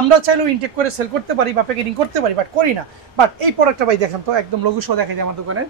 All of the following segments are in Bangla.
আমরা চাইলেও ইনটেক করে সেল করতে পারি বা প্যাকেজিং করতে পারি, বাট করি না। বাট এই প্রোডাক্টটা ভাই দেখেন তো, একদম লোগো সহ দেখাই যায় আমার দোকানের।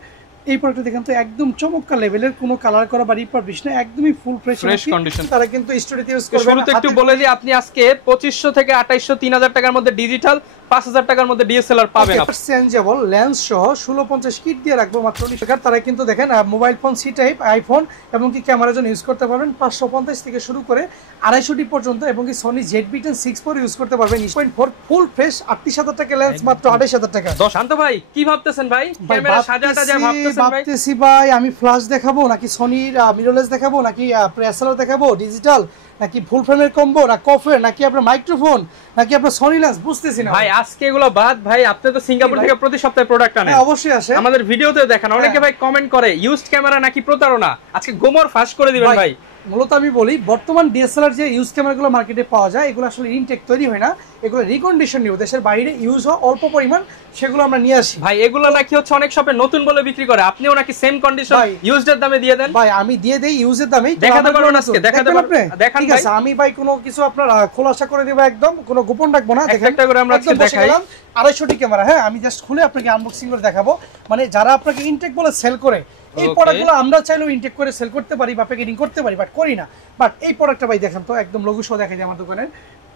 এই প্রোডাক্টটা দেখেন তো, একদম চমৎকার লেভেলের, কোনো কালার করা বা রিপাবলিশ না, একদমই ফুল ফ্রেশ কন্ডিশন। তারা কিন্তু স্টোরিতে ইউজ করবে। শুরুতে একটু বলে দিই, আপনি আজকে 2500 থেকে 2800 3000 টাকার মধ্যে ডিজিটাল, 5000 টাকার মধ্যে ডিএসএলআর পাবেন। চেঞ্জেবল লেন্স সহ 1650 কিট দিয়ে রাখবো মাত্র 19 টাকা। তারা কিন্তু দেখেন mobile phone C type, iPhone এবং কি ক্যামেরার জন্য ইউজ করতে পারবেন 550 থেকে শুরু করে 250 পর্যন্ত, এবং কি সনি ZV-10 6 Pro ইউজ করতে পারবেন 6.4 ফুল ফ্রেশ 38000 টাকা লেন্স মাত্র 28000 টাকা। শান্ত ভাই কি ভাবতেছেন ভাই? ক্যামেরা সাজাটা যা ভাবতেছেন ভাই? ভাবতেছি ভাই আমি ফ্ল্যাশ দেখাবো নাকি সনির মিররলেস দেখাবো নাকি প্রেসার দেখাবো ডিজিটাল, নাকি ফুল ফ্রেমের কম্বো না কফের, নাকি আপনার মাইক্রোফোন, নাকি আপনার সনি লেন্স, বুঝতেছি না ভাই। আজকে এগুলো বাদ ভাই, আপনি তো সিঙ্গাপুর থেকে প্রতি সপ্তাহে প্রোডাক্ট আনেন। অবশ্যই আসে, আমাদের ভিডিওতে দেখান। অনেকে ভাই কমেন্ট করে ইউজড ক্যামেরা নাকি প্রতারণা, আজকে গোমর ফাঁস করে দিবেন ভাই। মূলত আমি বলি, বর্তমান ডিএসএলআর যে ইউজ ক্যামেরাগুলো মার্কেটে পাওয়া যায়, এগুলো আসলে ইনটেক তৈরি হয় না, এগুলো রিকন্ডিশন নিউ, দেশের বাইরে ইউজ হয় অল্প পরিমাণ, সেগুলো আমরা নিয়ে আসি ভাই। এগুলো নাকি হচ্ছে অনেক শপে নতুন বলে বিক্রি করে, আপনিও নাকি সেম কন্ডিশন ইউজড এর দামে দিয়ে দেন ভাই। আমি দিয়ে দেই ইউজের দামে। দেখাতে পারবেন আজকে? দেখাতে পারবেন? দেখান ঠিক আছে, আমি ভাই কোনো কিছু আপনার খোলাসা করে দেব, একদম কোনো গোপন রাখবো না। দেখেন একটা করে আমরা আজকে দেখাই। 250 ক্যামেরা, হ্যাঁ আমি জাস্ট খুলে আপনাকে আনবক্সিং করে দেখাবো। মানে যারা আপনাকে ইনটেক বলে সেল করে, এই প্রোডাক্টগুলো আমরা চাইলেও ইনটেক করে সেল করতে পারি বা প্যাকেজিং করতে পারি, বাট করি না। বাট এই প্রোডাক্টটা ভাই দেখেন তো, একদম লোগো সহ দেখাই যায় আমার দোকানের।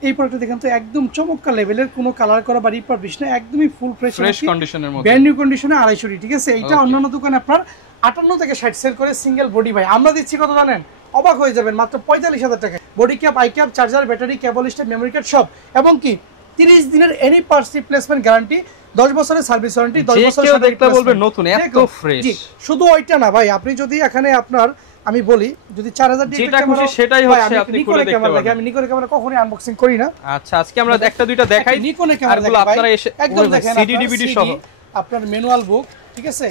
এই প্রোডাক্টটা দেখেন তো, একদম চমৎকার লেভেলের, কোনো কালার করা বা রিপাবলিশ না, একদমই ফুল ফ্রেশ কন্ডিশনের মধ্যে, ব্র্যান্ড নিউ কন্ডিশনে 250, ঠিক আছে। এইটা অন্যান্য দোকানে আপনার 58 থেকে 60 সেল করে সিঙ্গেল বডি, ভাই আমরা দিচ্ছি কত জানেন? অবাক হয়ে যাবেন, মাত্র 45000 টাকা। Body cap, I cap, charger, battery, cable stand, memory card সব, এবং কি 30 দিনের এনি পার্টস রিপ্লেসমেন্ট গ্যারান্টি, 10 বছরের সার্ভিস ওয়ারেন্টি, 10 বছরের সাথে দেখতে বলবেন নতুন, এত ফ্রেশ। শুধু ওইটা না ভাই, আপনি যদি এখানে আপনার আমি বলি যদি 4000 টাকা যেটা খুশি সেটাই হচ্ছে আপনি খুলে দেখতে পারবেন। আমি নিকনের ক্যামেরা কখনোই আনবক্সিং করি না। আচ্ছা, আজকে আমরা একটা দুইটা দেখাই। নিকনের ক্যামেরাগুলো আপনারা এসে একদম দেখেন, সিডি ডিভিডি সহ আপনার ম্যানুয়াল বুক, ঠিক আছে,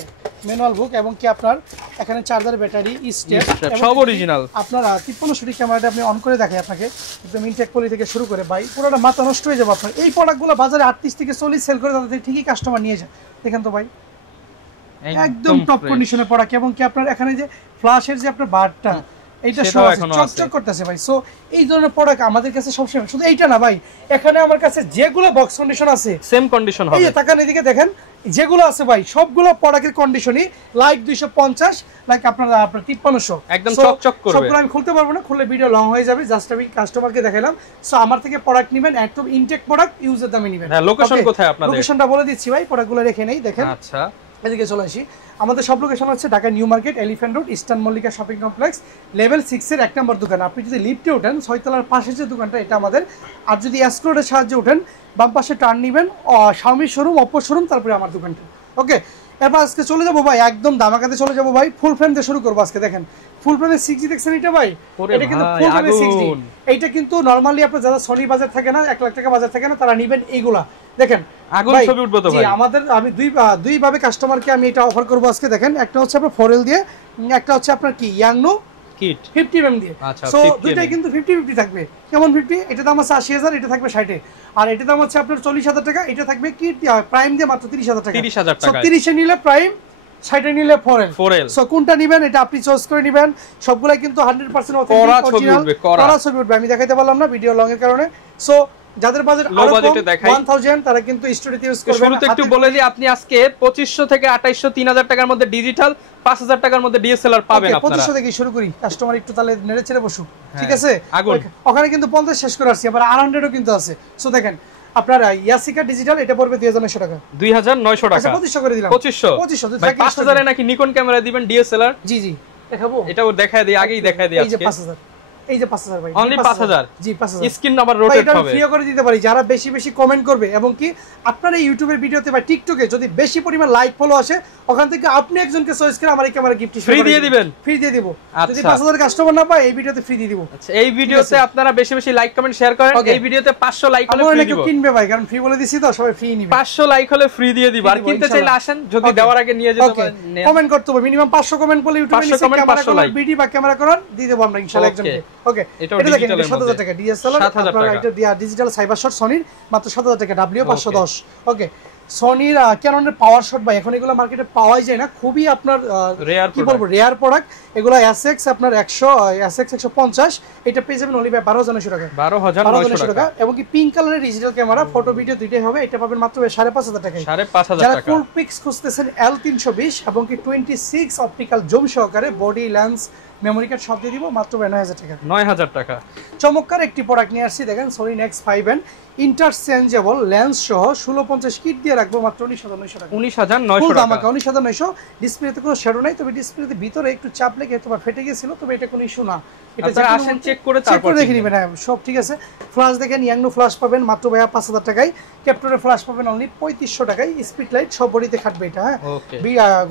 ম্যানুয়াল বুক, এবং কি আপনার এখানে চার্জার, ব্যাটারি, স্টেপ সব অরিজিনাল। আপনার 53 ক্যামেরাটা আপনি অন করে দেখাই আপনাকে, একদম ইনটেক পলি থেকে শুরু করে ভাই পুরোটা মাথা নষ্ট হয়ে যাবে আপনার। এই প্রোডাক্টগুলো বাজারে 38 থেকে 40 সেল করে, তাদের ঠিকই কাস্টমার নিয়ে যায়। দেখেন তো ভাই, একদম টপ কন্ডিশনের প্রোডাক্ট, এবং কি আপনার এখানে যে ফ্ল্যাশের যে আপনার বারটা, এইটা চকচক করতেছে ভাই। সো এই ধরনের প্রোডাক্ট আমাদের কাছে সবসময়, শুধু এইটা না ভাই, এখানে আমার কাছে যেগুলো বক্স কন্ডিশন আছে সেম কন্ডিশন হবে। এই যে তাকান এদিকে দেখেন, যেগুলো আছে ভাই সবগুলো প্রোডাক্টের কন্ডিশনই লাইক 250, লাইক আপনার 5300, একদম চকচক করবে। সবগুলো আমি খুলতে পারবো না, খুললে ভিডিও লং হয়ে যাবে। জাস্ট আমি কাস্টমারকে দেখাইলাম। সো আমার থেকে প্রোডাক্ট নেবেন, একদম ইনটেক প্রোডাক্ট, ইউজের দামে নেবেন। হ্যাঁ, লোকেশন কোথায় আপনাদের? লোকেশনটা বলে দিচ্ছি ভাই, প্রোডাক্টগুলো রেখে নেই। দেখেন আচ্ছা, এদিকে চলে আসি। আমাদের সব লোকেশন হচ্ছে Dhaka new market, elephant road, eastern Mallika shopping complex, level 6 এর 1 নম্বর দোকান। আপনি যদি লিফটে ওঠেন 6 তলার পাশে যে দোকানটা, এটা আমাদের। আর যদি এসকোর্টের সাহায্যে ওঠেন, বাম পাশে টার্ন নেবেন, শাওমি শোরুম, অপো শোরুম, তারপরে আমার দোকানটা। ওকে, এরপর আজকে চলে যাবো ভাই, একদম দামাকাতে চলে যাবো ভাই। ফুল ফ্রেম দিয়ে শুরু করবো আজকে। দেখেন ফুল ফ্রেমের 6G দেখছেন এটা ভাই, এটা কিন্তু ফুল ফ্রেমের 6G। এইটা কিন্তু নরমালি আপনার যারা সনি বাজার থাকে না, 1 লাখ টাকা বাজার থাকে না, তারা নেবেন এইগুলা। দেখেন আগুন ছবি উঠবে তো ভাই। আমাদের আমি দুই ভাবে কাস্টমারকে আমি এটা অফার করব আজকে। দেখেন একটা হচ্ছে আপনার 4L দিয়ে, একটা হচ্ছে আপনার কি ইয়াংনো কিট 50mm দিয়ে। সো দুইটাই কিন্তু 50-50 থাকবে। কেমন 50? এটা দাম আছে 80000, এটা থাকবে 60 এ। আর এটা দাম হচ্ছে আপনার 40000 টাকা, এটা থাকবে কিট প্রাইম দিয়ে মাত্র 30000 টাকা। 30000 টাকা। সো 30 এ নিলে প্রাইম, 60 এ নিলে 4L। সো কোনটা নেবেন এটা আপনি চয়েস করে নেবেন। সবগুলাই কিন্তু 100% অথেন্টিক অরিজিনাল, করা ছবি উঠবে। আমি দেখাইতে পারলাম না ভিডিও লং এর কারণে। সো যাদের বাজেট আরো কম 1000 তারা কিন্তু স্টোরিতে ইউজ করবেন। শুরুতে একটু বলে দিই, আপনি আজকে 2500 থেকে 2800 3000 টাকার মধ্যে ডিজিটাল, 5000 টাকার মধ্যে ডিএসএলআর পাবেন আপনারা। 2500 থেকে শুরু করি, কাস্টমার একটু তাহলে নেড়ে ছেড়ে বসুক, ঠিক আছে। ওখানে কিন্তু 50 শেষ করে আসছি, আবার 800 ও কিন্তু আছে। সো দেখেন আপনার ইয়াসিকা ডিজিটাল, এটা পড়বে 2900 টাকা। 2900 টাকা। 2500 করে দিলাম। 2500 ভাই। 5000 এ নাকি নিকন ক্যামেরা দিবেন ডিএসএলআর? জি জি দেখাবো, এটাও দেখায় দেই, আগেই দেখায় দেই আজকে। এই যে 5000, এই যে 5000 ভাই, অনলি 5000। জি 5000। স্ক্রিন আবার রোটেট হবে, ফ্রি করে দিতে পারি যারা বেশি বেশি কমেন্ট করবে। এবং কি আপনারা ইউটিউবের ভিডিওতে বা টিকটকে যদি বেশি পরিমাণ লাইক ফলো আসে, ওখান থেকে আপনি একজনকে চয়েস করে আমার এই ক্যামেরা গিফট ফ্রি দিয়ে দিবেন। ফ্রি দিয়ে দিব। যদি 5000 কাস্টমার না পায়, এই ভিডিওতে ফ্রি দিয়ে দিব। আচ্ছা, এই ভিডিওতে আপনারা বেশি বেশি লাইক কমেন্ট শেয়ার করেন। এই ভিডিওতে 500 লাইক হলে ফ্রি দিব। কিনবে ভাই, কারণ ফ্রি বলে দিছি তো, সবাই ফ্রি নিবে। 500 লাইক হলে ফ্রি দিয়ে দিব। আর কিনতে চাইলে আসেন, যদি দেওয়ার আগে নিয়ে যেতে পারেন। কমেন্ট করতে হবে, মিনিমাম 500 কমেন্ট করলে ইউটিউবে নিচে ক্যামেরা করার ভিডিও বা ক্যামেরা করার দিয়ে দেব আমরা ইনশাআল্লাহ একজনকে। ওকে, এটা দেখেন 7000 টাকা ডিএসএলআর, আপনারা এটা ডিজিটাল সাইবার শট সনির মাত্র 7000 টাকা, W510। ওকে, সনির ক্যাননের পাওয়ার শট ভাই এখন এগুলো মার্কেটে পাওয়াই যায় না, খুবই আপনার কি বলবো রেয়ার প্রোডাক্ট এগুলো। এসএক্স আপনার 100 এসএক্স 150 এটা পেয়ে যাবেন অনলি ভাই 12900 টাকা, 12900 টাকা। এবং কি পিঙ্ক কালারের ডিজিটাল ক্যামেরা ফটো ভিডিও দুইটাই হবে, এটা পাবেন মাত্র 5500 টাকায়। 5500 যারা টাকা। ফুল পিক্স খুঁজতেছেন L320 এবং কি 26 অপটিক্যাল জুম সহকারে বডি লেন্স মেমোরি কার্ড সব দিয়ে দিব মাত্র 9000 টাকা। 9000 টাকা। চমৎকার একটি প্রোডাক্ট নিয়ে আসছি, দেখেন Sony next 5N interchangeable lens সহ 1650 কিট দিয়ে রাখবো মাত্র 19900 টাকা। 19900 টাকা আমাকে 19900। ডিসপ্লেতে কোনো শ্যাডো নাই, তবে ডিসপ্লেতে ভিতরে একটু চাপ লেগে অথবা ফেটে গিয়েছিল, তবে এটা কোনো ইস্যু না। এটা আসেন চেক করে তারপর দেখে নেবেন, হ্যাঁ সব ঠিক আছে। ফ্ল্যাশ দেখেন ইয়াংনো ফ্ল্যাশ পাবেন মাত্র ভাইয়া 5000 টাকায়। ক্যাপটরের ফ্ল্যাশ পাবেন অনলি 3500 টাকায়। স্পিড লাইট সব বডিতে খাটবে এটা, হ্যাঁ।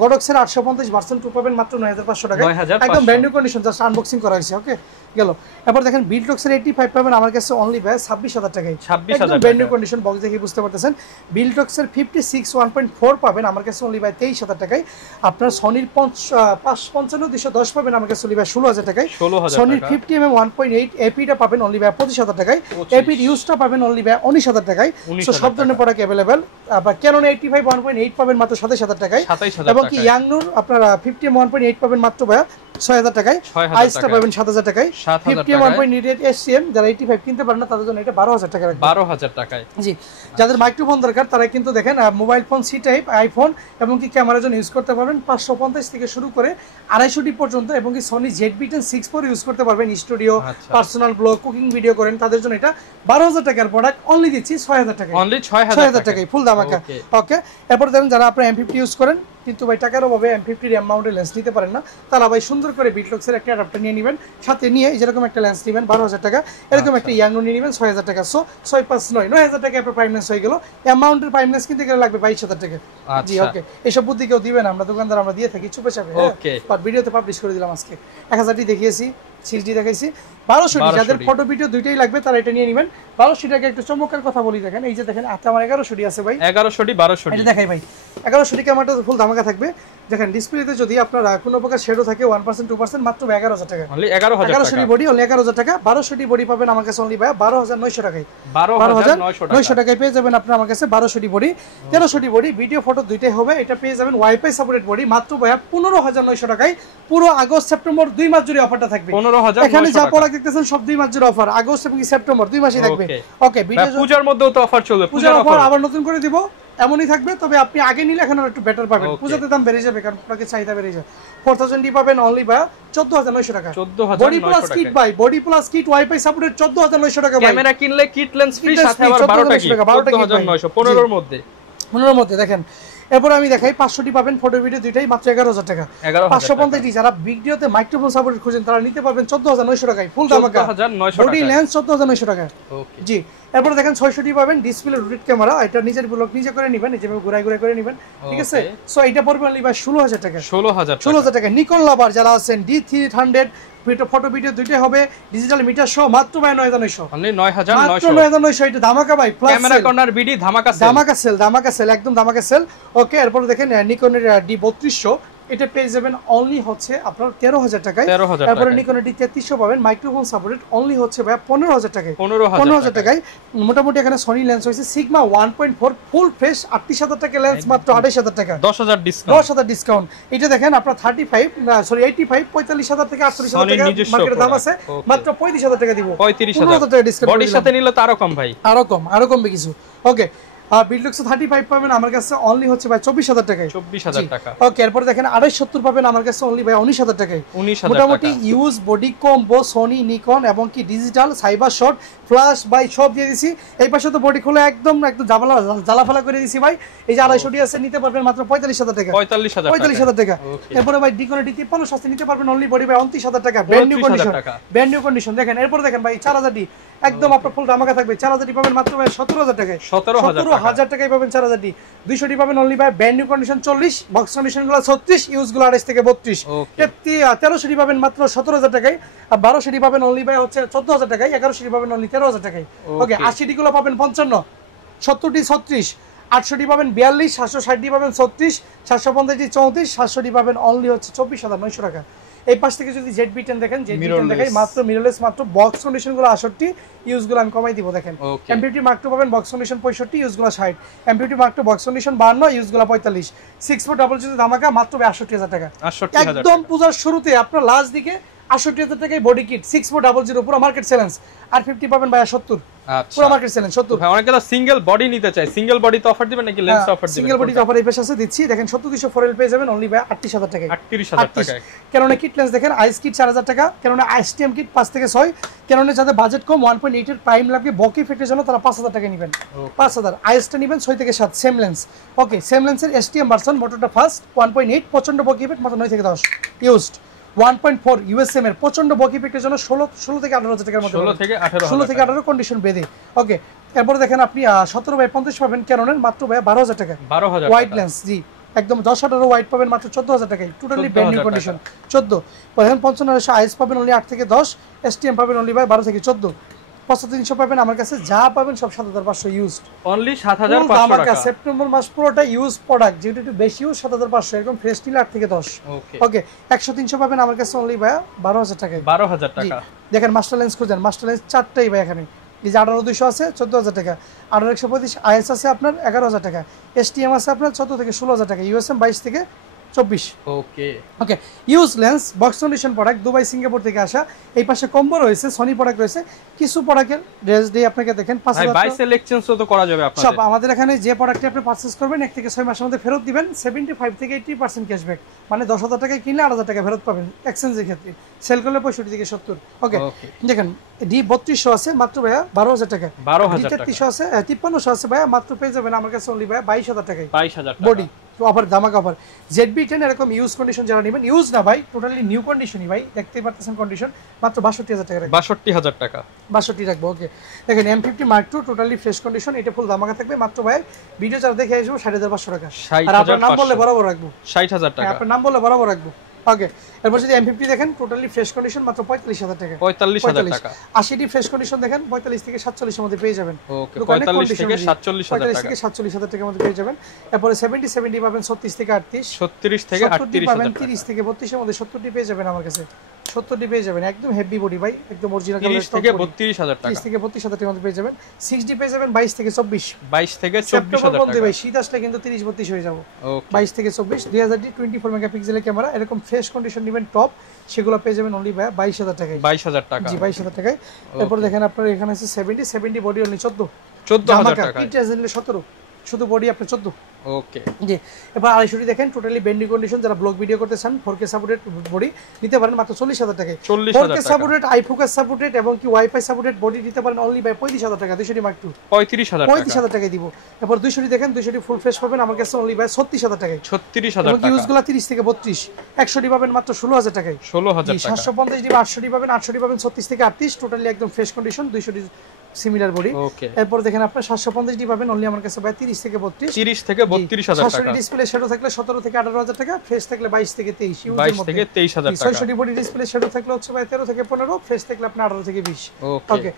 গডক্সের 850 ভার্সন 2 পাবেন মাত্র 9500 টাকায়, একদম brand new condition, just unboxing করা হয়েছে। ওকে গেল। এরপর দেখেন বিল্ডক্সের 85 পাবেন আমার কাছে অনলি ভাই 26000 টাকায়, 26000 টাকা, ব্র্যান্ড নিউ কন্ডিশন। বক্স দেখে বুঝতে পারতেছেন। বিল্ডক্সের 56 1.4 পাবেন আমার কাছে অনলি ভাই 23000 টাকায়। আপনার সনির 555 210 পাবেন আমার কাছে অনলি ভাই 16000 টাকায়। সনির 50mm 1.8 এপিটা পাবেন অনলি ভাই 25000 টাকায়। এপির ইউজটা পাবেন অনলি ভাই 19000 টাকায়। সো সব ধরনের প্রোডাক্ট अवेलेबल। আবার ক্যানন 85 1.8 পাবেন মাত্র 27000 টাকায়। এবং কি ইয়াংনুর আপনারা 50mm 1.8 পাবেন মাত্র ভাই 6000 টাকায়। আইসটা পাবেন 7000 টাকায়। 50mm 1.8 SCM যারা 85 কিনতে পারেন না তাদের জন্য এটা 12000 টাকা রাখবেন, 12000 টাকায়। জি, যাদের মাইক্রোফোন দরকার তারা কিন্তু দেখেন mobile phone C type iPhone এবং কি ক্যামেরার জন্য ইউজ করতে পারবেন 550 থেকে শুরু করে 250 পর্যন্ত। এবং কি সনি ZV-10 6 ইউজ করতে পারবেন studio, personal blog, cooking video করেন তাদের জন্য এটা 12000 টাকার প্রোডাক্ট অনলি দিচ্ছি 6000 টাকায়, অনলি 6000 টাকায় ফুল ধামাকা। ওকে। এরপর দেখেন যারা আপনারা M50 ইউজ করেন কিন্তু ভাই টাকার অভাবে M50 এর অ্যামাউন্টের লেন্স নিতে পারেন না, তারা ভাই সুন্দর করে বিটলক্সের একটা অ্যাডাপ্টার নিয়ে নেবেন, সাথে নিয়ে যেরকম একটা লেন্স নেবেন 12000 টাকা, এরকম একটা ইয়াংনো নিয়ে নেবেন 6000 টাকা। সো 659 টাকা আপনার প্রাইম লেন্স হয়ে গেল। অ্যামাউন্টের প্রাইম লেন্স কিনতে গেলে লাগবে 22000 টাকা। জি ওকে, এসব বুদ্ধি কেউ দিবেন, আমরা দোকানদার আমরা দিয়ে থাকি চুপে চাপে। ওকে, বাট ভিডিওতে পাবলিশ করে দিলাম আজকে। 1000টি দেখিয়েছি, 6D দেখাইছি, 1200 যাদের ফটো ভিডিও দুইটাই লাগবে তারা এটা নিয়ে নেবেন। 1200 টাকা একটা চমৎকার কথা বলি, দেখেন এই যে দেখেন হাতে আমার 1100 আছে ভাই, 1100 1200 এটা দেখাই ভাই। 1100 ক্যামেরাটা ফুল ধামাকা থাকবে। দেখেন ডিসপ্লেতে যদি আপনার কোনো প্রকার শ্যাডো থাকে 1% 2% মাত্র 11000 টাকা, অনলি 11100 বডি, অনলি 11000 টাকা। 1200 বডি পাবেন আমার কাছে অনলি ভাই 12900 টাকায়, 12900 টাকায় পেয়ে যাবেন আপনি আমার কাছে 1200 বডি। 1300 বডি ভিডিও ফটো দুইটাই হবে, এটা পেয়ে যাবেন ওয়াইফাই সাপোর্টেড বডি মাত্র ভাই 15900 টাকায়। পুরো আগস্ট সেপ্টেম্বর 2 মাস জুড়ে অফারটা থাকবে। 15000 এখানে যা প্রোডাক্ট দেখতেছেন সব 2 মাস জুড়ে অফার, আগস্ট এবং সেপ্টেম্বর 2 মাসই থাকবে। ওকে, ভিডিও পূজার মধ্যেও তো অফার চলবে, পূজার অফার আবার নতুন করে দিব, এমনই থাকবে। তবে আপনি আগে নিলে এখন একটু বেটার পাবেন, পূজাতে দাম বেড়ে যাবে কারণ আপনাকে চাহিদা বেড়ে যায়। 4000 পাবেন অনলি বা 14900 টাকা, 14900 বডি প্লাস কিট ভাই, body plus kit wifi supported 14900 টাকা ভাই। ক্যামেরা কিনলে কিট লেন্স ফ্রি, সাথে আবার 12টা কিট, 14900 15 এর মধ্যে, 15 এর মধ্যে। দেখেন এরপর আমি দেখাই 500 পাবেন ফটো ভিডিও দুইটাই মাত্র 11000 টাকা। 550 যারা ভিডিওতে মাইক্রোফোন সাপোর্ট খুঁজেন তারা নিতে পারবেন 14900 টাকায় ফুল ধামাকা, বডি লেন্স 14900 টাকা। জি, এরপর দেখেন 600 পাবেন ডিসপ্লে রোটেট ক্যামেরা, এটা নিজের ব্লগ নিজে করে নেবেন, যেভাবে ঘুরাই ঘুরাই করে নেবেন, ঠিক আছে। সো এটা পড়বে অনলি ভাই 16000 টাকা, 16000 টাকা। নিকন লাভার যারা আছেন D300 ফটো ভিডিও দুইটাই হবে ডিজিটাল মিটার সহ মাত্র ভাই 9900, অনলি 9900 এটা ধামাকা ভাই। ক্যামেরা কর্নার বিডি ধামাকা সেল, ধামাকা সেল, ধামাকা সেল, একদম ধামাকা সেল। ওকে, এরপর দেখেন নিকনের D3200 এটা পেয়ে যাবেন অনলি হচ্ছে আপনার 13000 টাকায়। তারপরে নিকন D3300 পাবেন মাইক্রোফোন সাপোর্টেড অনলি হচ্ছে ভাই 15000 টাকায়, 15000 টাকায়। মোটামুটি এখানে সনি লেন্স হইছে সিগমা 1.4 ফুল ফ্রেশ 38000 টাকা লেন্স মাত্র 28000 টাকা, 10000 ডিসকাউন্ট, 10000 ডিসকাউন্ট। এটা দেখেন আপনার 85 45000 থেকে 48000 টাকা মার্কেটের দাম আছে, মাত্র 35000 টাকা দিব, 35000 টাকা ডিসকাউন্ট। বডির সাথে নিলে তো আরো কম ভাই, আরো কমবে কিছু। ওকে, বিল্ডক্স 35 পাবেন আমার কাছে অনলি হচ্ছে ভাই 24000 টাকায়, 24000 টাকা। ওকে, এরপর দেখেন 270 পাবেন আমার কাছে অনলি ভাই 19000 টাকায়। মোটামুটি use body combo Sony Nikon এবং কি ডিজিটাল সাইবার শট ফ্ল্যাশ ভাই সব দিয়ে দিছি। এই পাশে তো বডি খুলে একদম জ্বালাফালা করে দিছি ভাই। এই যে 250 আছে নিতে পারবেন মাত্র 45000 টাকা, 45000 টাকা। এরপরে ভাই ডিকনে D53 সাথে নিতে পারবেন অনলি বডি ভাই 29000 টাকা, brand new condition, brand new condition. দেখেন এরপর দেখেন ভাই 4000 একদম আপনার ফুল ধামাকা থাকবে, 4000 পাবেন মাত্র ভাই 17000 টাকায়, 17000 টাকায় পাবেন 4000 200 পাবেন অনলি ভাই brand new condition 40, box condition গুলো 36, ইউজ গুলো 28 থেকে 32। 1300 পাবেন মাত্র 17000 টাকায়, আর 1200 পাবেন অনলি ভাই হচ্ছে 14000 টাকায়, 1100 পাবেন অনলি 13000 টাকায়। ওকে, 80 গুলো পাবেন 55, 70 36, 800 পাবেন 42, 760 পাবেন 36, 750 34, 700 পাবেন অনলি হচ্ছে 24900 টাকা। এই পাশ থেকে যদি ZB10 দেখেন, ZB10 দেখাই মাত্র মিররলেস, মাত্র বক্স কন্ডিশন গুলো 68, ইউজ গুলো আমি কমাই দিব দেখেন। MPT Mark 2 পাবেন বক্স কন্ডিশন 65, ইউজ গুলো 60, MPT Mark 2 box condition 52, use গুলো 45, 6 ডাবল যদি ধামাকা মাত্র 62000 টাকা। একদম পূজার শুরুতে আপনার লাস্ট দিকে 68000 টাকায় বডি কিট 6400 পুরো মার্কেট চ্যালেঞ্জ। আর 50 পাবেন ভাই 70, পুরো মার্কেট চ্যালেঞ্জ 70। ভাই অনেকে তো সিঙ্গেল বডি নিতে চায়, সিঙ্গেল বডি তো অফার দিবেন নাকি লেন্স অফার দিবেন? সিঙ্গেল বডি অফার এই পাশে দিচ্ছি দেখেন 37200 4L পেয়ে যাবেন অনলি ভাই 38000 টাকায়। 38000 টাকায়। ক্যাননের কিট লেন্স দেখেন, আইস কিট 4000 টাকা, ক্যাননের STM কিট 5 থেকে 6, ক্যাননের যাদের বাজেট কম 1.8 এর প্রাইম লাগবে বকি ফিটের জন্য তারা 5000 টাকা নেবেন, 5000। আইসটা নেবেন 6 থেকে 7 সেম লেন্স। ওকে, সেম লেন্সের STM ভার্সন, মোটরটা ফাস্ট 1.8 প্রচন্ড বকি ফিট মাত্র 9 থেকে 10 ইউজড। 1.4 USM এর প্রচন্ড বকি ফিটের জন্য 16 থেকে 18000 টাকার মধ্যে, 16 থেকে 18 কন্ডিশন বেঁধে। ওকে, এরপর দেখেন আপনি 17 বাই 50 পাবেন ক্যাননের মাত্র ভাই 12000 টাকা, 12000 ওয়াইড লেন্স। জি, একদম 10-18 ওয়াইড পাবেন মাত্র 14000 টাকায়, টোটালি ব্র্যান্ড নিউ কন্ডিশন 14। দেখেন 55 আইস পাবেন অনলি 8 থেকে 10, STM পাবেন অনলি ভাই 12 থেকে 14, 7500 পাবেন আমার কাছে যা পাবেন সব 7500 ইউজড, অনলি 7500 টাকা। সেপ্টেম্বর মাস পুরোটা ইউজ প্রোডাক্ট, যেটা একটু বেশি ইউজ 7500, এরকম ফ্রেশ নিলে 8 থেকে 10। ওকে, 100-300 পাবেন আমার কাছে অনলি ভাই 12000 টাকায়, 12000 টাকা। দেখেন মাস্টার লেন্স খুঁজেন, মাস্টার লেন্স 4টাই ভাই এখানে। এই যে 18200 আছে 14000 টাকা, 18125 আইএস আছে আপনার 11000 টাকা, STM আছে আপনার 14 থেকে 16000 টাকা, USM 22 থেকে 24। Okay okay, use lens box condition product, Dubai Singapore থেকে আসা। এই পাশে কম্বো রয়েছে, সনি প্রোডাক্ট রয়েছে, কিছু প্রোডাক্টের ড্রেস দিয়ে আপনাকে দেখেন 5000 বাই সেল এক্সচেঞ্জ তো করা যাবে আপনাদের সব। আমাদের এখানে যে প্রোডাক্টটি আপনি পারচেজ করবেন 1 থেকে 6 মাসের মধ্যে ফেরত দিবেন, 75 থেকে 80% ক্যাশব্যাক, মানে 10000 টাকায় কিনলে 8000 টাকা ফেরত পাবেন এক্সচেঞ্জের ক্ষেত্রে, সেল করলে 65 থেকে 70। ওকে, দেখেন D3200 আছে মাত্র ভাইয়া 12000 টাকা, 12000 টাকা। D3300 আছে 5300 আছে ভাইয়া মাত্র পেয়ে যাবেন আমার কাছে অনলি ভাইয়া 22000 টাকায়, 22000 টাকা বডি অফার, ধামাকা অফার। ZB10 এরকম ইউজ কন্ডিশন যারা নেবেন, ইউজ না ভাই টোটালি নিউ কন্ডিশনই ভাই, দেখতেই পারতেছেন কন্ডিশন, মাত্র 62000 টাকা, 62000 টাকা, 62 রাখবো। ওকে, দেখেন M50 Mark 2 totally fresh condition, এটা ফুল ধামাকা থাকবে মাত্র ভাই ভিডিও যারা দেখে আসবো 60500 টাকা। আর আপনার নাম বললে বরাবর রাখবো 60000 টাকা, আপনার নাম বললে বরাবর রাখবো। ওকে, এরপর যদি M50 দেখেন টোটালি ফ্রেশ কন্ডিশন মাত্র 45000 টাকা, 45000 টাকা। 80 ফ্রেশ কন্ডিশন দেখেন 45 থেকে 47 এর মধ্যে পেয়ে যাবেন। ওকে, 45 থেকে 47000 টাকা, 45 থেকে 47000 টাকার মধ্যে পেয়ে যাবেন। এরপরে 70 পাবেন 36 থেকে 38, 36 থেকে 38000 পাবেন, 38000 30 থেকে 32 এর মধ্যে 70টি পেয়ে যাবেন আমার কাছে, 70টি পেয়ে যাবেন, একদম হেভি বডি ভাই, একদম অরিজিনাল 30 থেকে 32000 টাকা, 30 থেকে 32000 টাকার মধ্যে পেয়ে যাবেন। 6D পেয়ে যাবেন 22 থেকে 24, 22 থেকে 24000 টাকা ভাই, শীত আসলে কিন্তু 30-32 হয়ে যাব। ওকে, 22 থেকে 24, 2000D 24 মেগাপিক্সেলের ক্যামেরা, এরকম ফ্রেশ কন্ডিশন নেবেন টপ, সেগুলো পেয়ে যাবেন অনলি ভাই 22000 টাকায়, 22000 টাকা। জি 22000 টাকায়। এরপর দেখেন আপনার এখানে আছে 70 বডি অনলি 14000 টাকা, কিট নিলে 17, শুধু বডি আপনার 14। ওকে, জি, এবার 250 দেখেন টোটালি বেন্ডি কন্ডিশন, যারা ব্লগ ভিডিও করতে চান 4K সাপোর্টেড বডি নিতে পারেন মাত্র 40000 টাকায়, 4K সাপোর্টেড, আইফোকাস সাপোর্টেড এবং কি ওয়াইফাই সাপোর্টেড বডি দিতে পারেন অনলি বাই 35000 টাকা, 200 Mark 2 35000 টাকায় দিব। এরপর 200 দেখেন 200 ফুল ফ্রেশ পাবেন আমার কাছে অনলি বাই 36000 টাকায়, 36000 টাকা, ইউজগুলো 30 থেকে 32, 100 পাবেন মাত্র 16000 টাকায়, 16000 টাকা, 750 ডিবা 800 পাবেন, 800 পাবেন 36 থেকে 38, টোটালি একদম ফ্রেশ কন্ডিশন, 200 সিমিলার বডি। ওকে, এরপর দেখেন আপনার 750 ডি পাবেন অনলি আমার কাছে ভাই 30 থেকে 32, 30 থেকে 32000 টাকা, ডিসপ্লে শ্যাডো থাকলে 17 থেকে 18000 টাকা, ফ্রেশ থাকলে 22 থেকে 23, 22 থেকে 23000 টাকা, 600 বডি ডিসপ্লে শ্যাডো থাকলে হচ্ছে ভাই 13 থেকে 15, ফ্রেশ থাকলে আপনি 18 থেকে 20। ওকে,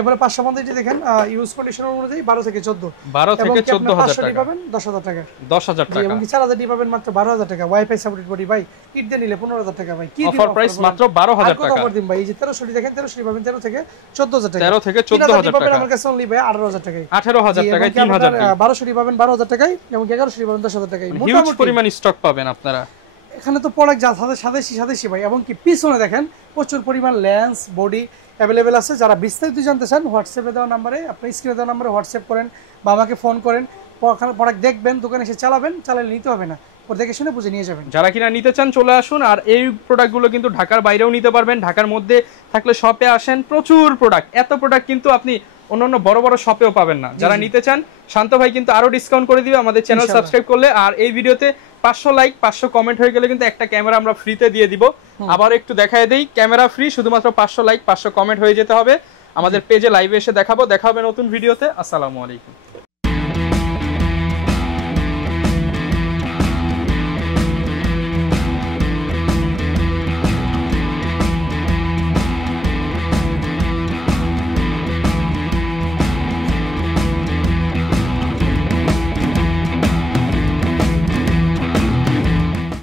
এবারে 550 টি দেখেন ইউজ কন্ডিশন অনুযায়ী 12 থেকে 14, 12 থেকে 14000 টাকা পাবেন 10000 টাকা, 10000 টাকা, এবং 4000 ডি পাবেন মাত্র 12000 টাকা, ওয়াইফাই সাপোর্টেড বডি ভাই, কিট দিয়ে নিলে 15000 টাকা ভাই, কি অফার প্রাইস মাত্র 12000 টাকা, অফার দিন ভাই। এই যে 1300 ডি দেখেন 1300 ডি পাবেন 13 থেকে 14000 টাকা, 13 থেকে 14000 টাকা, আমার কাছে অনলি ভাই 18000 টাকায়, 18000 টাকায় 3000 টাকা, 1200 ডি পাবেন 12000 টাকায়, এবং 1100 ডি পাবেন 10000 টাকায়, হিউজ পরিমাণ স্টক পাবেন আপনারা এখানে। তো প্রোডাক্ট যা সাদেশি ভাই, এবং কি পিছনে দেখেন প্রচুর পরিমাণ লেন্স বডি অ্যাভেলেবেল আছে। যারা বিস্তারিত জানতে চান হোয়াটসঅ্যাপে দেওয়া নাম্বারে, আপনি স্ক্রিনে দেওয়া নাম্বারে হোয়াটসঅ্যাপ করেন বা আমাকে ফোন করেন, প্রোডাক্ট দেখবেন, দোকানে এসে চালাবেন, চালালে নিতে হবে না, ওর দেখে শুনে বুঝে নিয়ে যাবেন। যারা কিনা নিতে চান চলে আসুন, আর এই প্রোডাক্টগুলো কিন্তু ঢাকার বাইরেও নিতে পারবেন, ঢাকার মধ্যে থাকলে শপে আসেন, প্রচুর প্রোডাক্ট, এত প্রোডাক্ট কিন্তু আপনি অন্যান্য বড় বড় শপেও পাবেন না। যারা নিতে চান শান্ত ভাই কিন্তু আরো ডিসকাউন্ট করে দিবে আমাদের চ্যানেল সাবস্ক্রাইব করলে, আর এই ভিডিওতে 500 লাইক 500 কমেন্ট হয়ে গেলে কিন্তু একটা ক্যামেরা আমরা ফ্রিতে দিয়ে দিব। আবার একটু দেখায় দেই, ক্যামেরা ফ্রি, শুধুমাত্র 500 লাইক 500 কমেন্ট হয়ে যেতে হবে। আমাদের পেজে লাইভে এসে দেখা হবে নতুন ভিডিওতে। আসসালামু আলাইকুম।